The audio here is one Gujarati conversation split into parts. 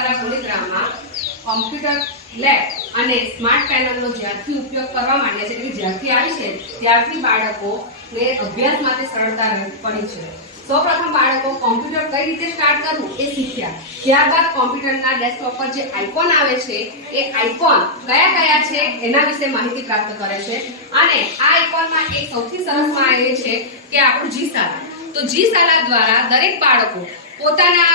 શાળા વડોદરામાં કોમ્પ્યુટર લેબ અને સ્માર્ટ પેનલનો જ્યારથી ઉપયોગ કરવા માંડ્યા છે, એટલે જ્યારથી આવી છે ત્યારથી બાળકોને અભ્યાસ માટે સરળતા પડી છે. સૌપ્રથમ બાળકો કોમ્પ્યુટર કઈ રીતે સ્ટાર્ટ કરવું એ શીખ્યા. ત્યારબાદ કોમ્પ્યુટરના ડેસ્કટોપ પર જે આઇકોન આવે છે એ આઇકોન કયા કયા છે એના વિશે માહિતી પ્રાપ્ત કરે છે. અને આ આઇકોનમાં એક સૌથી સરસ માં એ છે કે આપણું જી શાળા. તો જી શાળા દ્વારા દરેક બાળકો પોતાના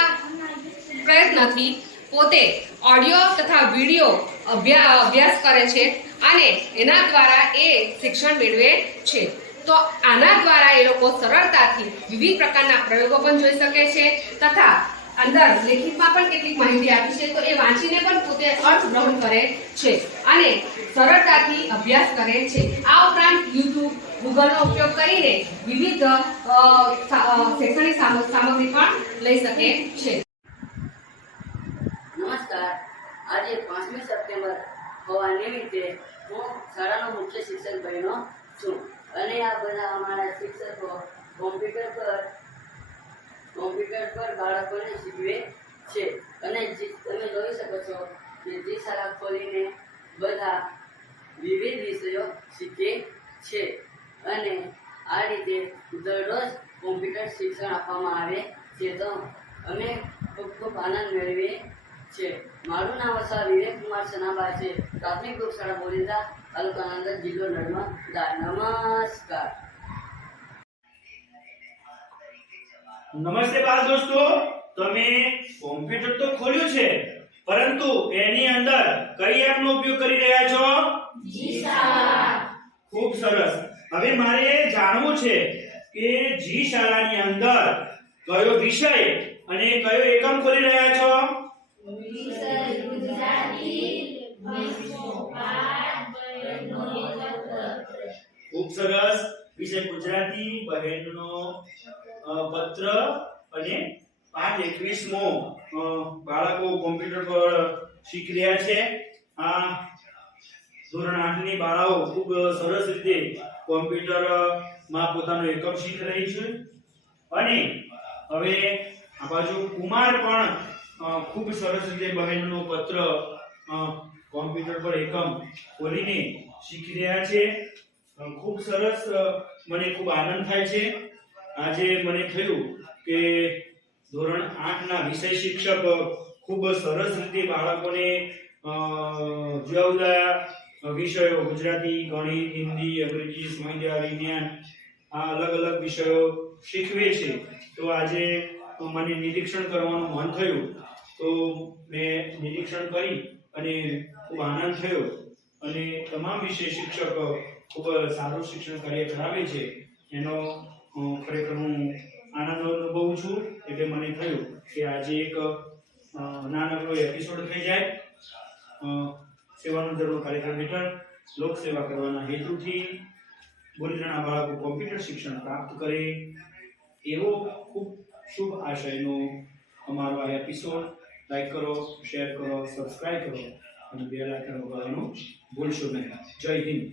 પ્રયત્નથી પોતે ઓડિયો તથા વિડિયો અભ્યાસ કરે છે અને એના દ્વારા એ શિક્ષણ મેળવે છે. તો આના દ્વારા એ લોકો સરળતાથી વિવિધ પ્રકારના પ્રયોગો પણ જોઈ શકે છે તથા અંદર લેખિતમાં પણ કેટલીક માહિતી આપી છે તો એ વાંચીને પણ પોતે અર્થ ગ્રહણ કરે છે અને સરળતાથી અભ્યાસ કરે છે. આ ઉપરાંત યુટ્યુબ, ગૂગલનો ઉપયોગ કરીને વિવિધ શૈક્ષણિક સામગ્રી પણ લઈ શકે છે. નમસ્કાર. આજે 5મી સપ્ટેમ્બર હોવા નિમિત્તે હું શાળાનો મુખ્ય શિક્ષક બન્યો છું અને આ બધા અમારા શિક્ષકો કોમ્પ્યુટર પર બાળકોને શીખવે છે અને તમે જોઈ શકો છો કે જે શાળા ખોલીને બધા વિવિધ વિષયો શીખે છે અને આ રીતે દરરોજ કોમ્પ્યુટર શિક્ષણ આપવામાં આવે છે. તો અમે ખૂબ આનંદ મેળવીએ છે. મારું નામ વિવેક કુમાર સનાબા છે. પ્રાથમિક શાળા બોલીદા, તાલુકા નાંદોદ, જિલ્લો નર્મદા. નમસ્કાર. નમસ્તે બાળ દોસ્તો. તમે કોમ્પ્યુટર તો ખોલ્યું છે પરંતુ એની અંદર કઈ એપનો ઉપયોગ કરી રહ્યા છો? જી શાળા. ખૂબ સરસ. હવે મારે જાણવું છે કે જી શાળાની અંદર કયો વિષય અને કયો એકમ ખોલી રહ્યા છો? ખૂબ સરસ. વિષય ગુજરાતી, બહેનનો પત્ર અને 5:21મો બાળકો કોમ્પ્યુટર પર શીખી રહ્યા છે. આ ધોરણ 8 ની બાળાઓ ખૂબ સરસ રીતે કોમ્પ્યુટરમાં પોતાનો એકમ શીખી રહી છે અને હવે આ બાજુ કુમાર પણ ખૂબ સરસ રીતે બહેનનો પત્ર કોમ્પ્યુટર પર એકમ ખોલીને શીખી રહ્યા છે. ખૂબ સરસ. મને ખૂબ આનંદ થાય છે. આજે મને થયું કે ધોરણ 8 ના વિષય શિક્ષક ખૂબ સરસ રીતે બાળકોને જુદા જુદા વિષયો ગુજરાતી, ગણિત, હિન્દી, અંગ્રેજી, સાહિત્ય, વિજ્ઞાન આ અલગ અલગ વિષયો શીખવે છે. તો આજે મને નિરીક્ષણ કરવાનું મન થયું તો મેં નિરીક્ષણ કરી અને ખૂબ આનંદ થયો અને તમામ વિષય શિક્ષક ખૂબ સારું શિક્ષણ કાર્ય કરાવે છે એનો ખરેખર હું આનંદ અનુભવું છું. એટલે મને થયું કે આજે એક નાનકડો એપિસોડ થઈ જાય. સેવાનું જરૂર કાર્યક્રમ હેઠળ લોક સેવા કરવાના હેતુથી બોલીના બાળકો કોમ્પ્યુટર શિક્ષણ પ્રાપ્ત કરે એવો ખૂબ શુભ આશયનો અમારો આ એપિસોડ. લાઈક કરો, શેર કરો, સબસ્ક્રાઇબ કરો અને બેલ આઇકન દબાવવાનું ભૂલશો નહીં. જય હિન્દ.